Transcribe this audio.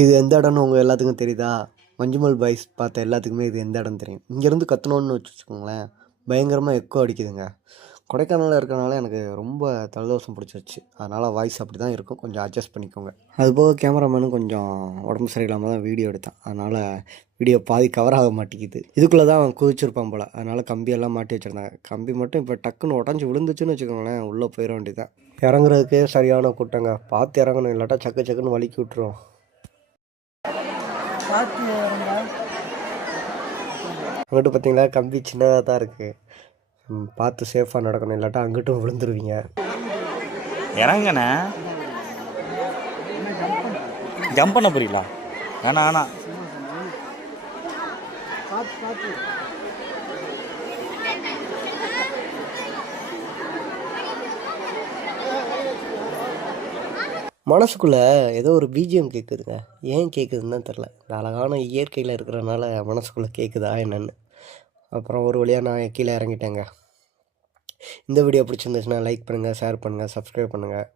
இது எந்த இடம்னு உங்கள் எல்லாத்துக்கும் தெரியுதா? மஞ்சுமல் பாய்ஸ் பார்த்த எல்லாத்துக்குமே இது எந்த இடம் தெரியும். இங்கேருந்து கத்தணுன்னு வச்சுக்கோங்களேன், பயங்கரமாக எக்கோ அடிக்குதுங்க. கொடைக்கானலில் இருக்கிறனால எனக்கு ரொம்ப தலதோஷம் பிடிச்சிருச்சு. அதனால் வாய்ஸ் அப்படி தான் இருக்கும், கொஞ்சம் அட்ஜஸ்ட் பண்ணிக்கோங்க. அதுபோக கேமராமேனும் கொஞ்சம் உடம்பு சரியில்லாமல் தான் வீடியோ எடுத்தான். அதனால் வீடியோ பாதி கவர் ஆக மாட்டேங்குது. இதுக்குள்ளே தான் அவன் குதிச்சிருப்பான் போல். அதனால் கம்பியெல்லாம் மாட்டி வச்சுருந்தாங்க. கம்பி மட்டும் இப்போ டக்குன்னு உடஞ்சி விழுந்துச்சுன்னு வச்சுக்கோங்களேன், உள்ளே போயிட வேண்டியதான். இறங்குறதுக்கே சரியான கூட்டங்க. பார்த்து இறங்கணும், இல்லாட்டா சக்கு சக்குன்னு வலிக்கி விட்டுரும். அங்கிட்டு பார்த்தீங்களா, கம்பி சின்னதாக தான் இருக்குது. பார்த்து சேஃபாக நடக்கணும், இல்லாட்டா அங்கிட்டும் விழுந்துருவீங்க. இறங்கண்ணே, ஜம்ப் பண்ண போறீங்களா? வேணா மனசுக்குள்ளே ஏதோ ஒரு பிஜிஎம் கேட்குதுங்க. ஏன் கேட்குதுன்னு தான் தெரில. இந்த அழகான இயற்கையில் இருக்கிறனால மனசுக்குள்ளே கேட்குதா என்னென்னு. அப்புறம் ஒரு வழியாக நான் கீழே இறங்கிட்டேங்க. இந்த வீடியோ பிடிச்சிருந்துச்சுன்னா லைக் பண்ணுங்கள், ஷேர் பண்ணுங்கள், சப்ஸ்கிரைப் பண்ணுங்கள்.